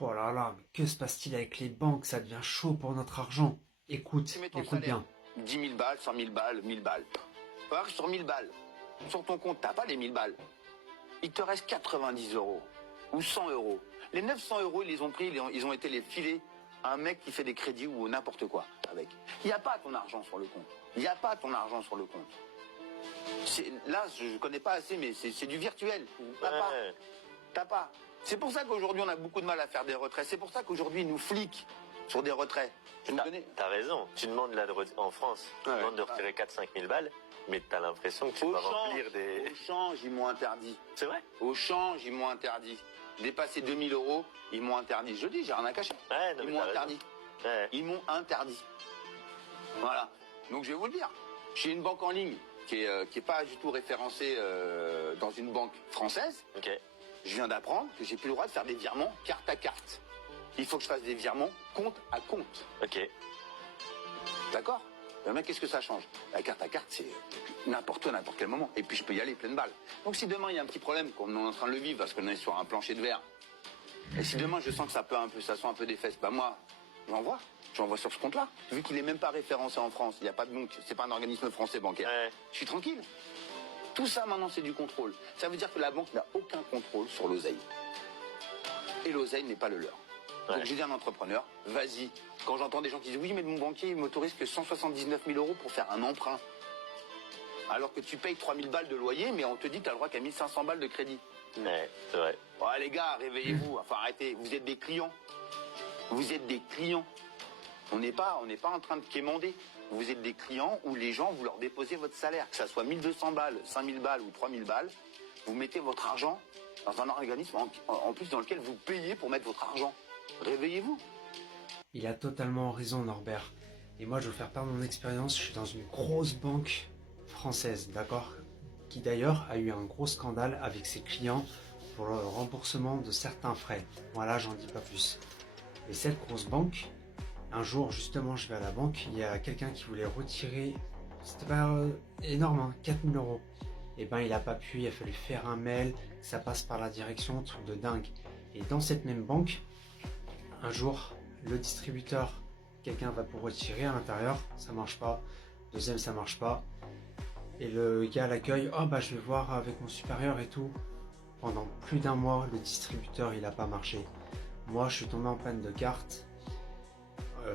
Oh là là, mais que se passe-t-il avec les banques? Ça devient chaud pour notre argent. Tu Écoute, mets ton écoute salaire, bien. 10 000 balles, 100 000 balles, 1000 balles. Voir sur 1000 balles, sur ton compte, t'as pas les 1000 balles. Il te reste 90 euros ou 100 euros. Les 900 euros, ils les ont pris, ils ont été les filés à un mec qui fait des crédits ou n'importe quoi avec. Il n'y a pas ton argent sur le compte. Il n'y a pas ton argent sur le compte. Là, je connais pas assez, mais c'est du virtuel. T'as pas. T'as pas. C'est pour ça qu'aujourd'hui, on a beaucoup de mal à faire des retraits. C'est pour ça qu'aujourd'hui, ils nous fliquent sur des retraits. T'as raison. Tu demandes en France, tu demandes de retirer 4-5 000 balles, mais t'as l'impression que tu vas remplir des... Au change, ils m'ont interdit. C'est vrai? Au change, ils m'ont interdit. Dépasser 2000 euros, ils m'ont interdit. Je dis, j'ai rien à cacher. Ouais, non, Ils mais m'ont t'as raison. interdit. Ouais. Ils m'ont interdit. Voilà. Donc je vais vous le dire. J'ai une banque en ligne qui est pas du tout référencée dans une banque française. Ok. Je viens d'apprendre que j'ai plus le droit de faire des virements carte à carte. Il faut que je fasse des virements compte à compte. Ok. D'accord? Mais qu'est-ce que ça change? La carte à carte, c'est n'importe où, à n'importe quel moment. Et puis je peux y aller pleine balle. Donc si demain il y a un petit problème, comme on est en train de le vivre, parce qu'on est sur un plancher de verre, et si demain je sens que ça sent un peu des fesses, bah moi, j'envoie sur ce compte-là. Vu qu'il est même pas référencé en France, il n'y a pas de banque, c'est pas un organisme français bancaire. Ouais. Je suis tranquille. Tout ça maintenant c'est du contrôle. Ça veut dire que la banque n'a aucun contrôle sur l'oseille. Et l'oseille n'est pas le leur. Ouais. Donc j'ai dit à un entrepreneur, vas-y. Quand j'entends des gens qui disent oui mais mon banquier il m'autorise que 179 000 euros pour faire un emprunt. Alors que tu payes 3 000 balles de loyer mais on te dit que tu as le droit qu'à 1 500 balles de crédit. Ouais, c'est vrai. Ouais les gars, réveillez-vous, enfin arrêtez, vous êtes des clients. Vous êtes des clients. On n'est pas en train de quémander. Vous êtes des clients où les gens, vous leur déposez votre salaire. Que ça soit 1200 balles, 5000 balles ou 3000 balles, vous mettez votre argent dans un organisme en plus dans lequel vous payez pour mettre votre argent. Réveillez-vous. Il a totalement raison, Norbert. Et moi, je vais faire part de mon expérience. Je suis dans une grosse banque française, d'accord? Qui d'ailleurs a eu un gros scandale avec ses clients pour le remboursement de certains frais. Voilà, j'en dis pas plus. Et cette grosse banque, un jour, justement, je vais à la banque, il y a quelqu'un qui voulait retirer, c'était pas énorme, hein, 4000 euros. Et ben, il a pas pu, il a fallu faire un mail, que ça passe par la direction, truc de dingue. Et dans cette même banque, un jour, le distributeur, quelqu'un va pour retirer à l'intérieur, ça marche pas. Deuxième, ça marche pas. Et le gars à l'accueil, oh bah je vais voir avec mon supérieur et tout. Pendant plus d'un mois, le distributeur, il a pas marché. Moi, je suis tombé en panne de carte.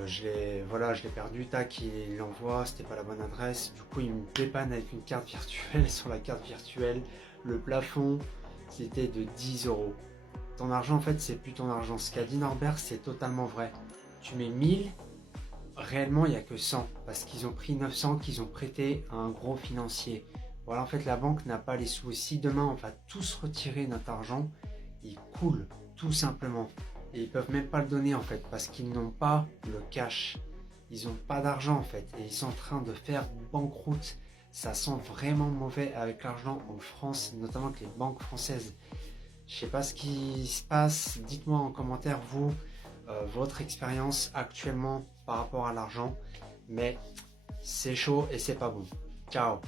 Je l'ai perdu, tac, il l'envoie, c'était pas la bonne adresse. Du coup, il me dépanne avec une carte virtuelle. Sur la carte virtuelle, le plafond, c'était de 10 euros. Ton argent, en fait, c'est plus ton argent. Ce qu'a dit Norbert, c'est totalement vrai. Tu mets 1000, réellement, il n'y a que 100. Parce qu'ils ont pris 900 qu'ils ont prêté à un gros financier. Voilà, en fait, la banque n'a pas les sous. Si demain, on va tous retirer notre argent, il coule, tout simplement. Et ils peuvent même pas le donner en fait parce qu'ils n'ont pas le cash. Ils n'ont pas d'argent en fait et ils sont en train de faire banqueroute. Ça sent vraiment mauvais avec l'argent en France, notamment avec les banques françaises. Je sais pas ce qui se passe. Dites-moi en commentaire vous votre expérience actuellement par rapport à l'argent. Mais c'est chaud et c'est pas bon. Ciao.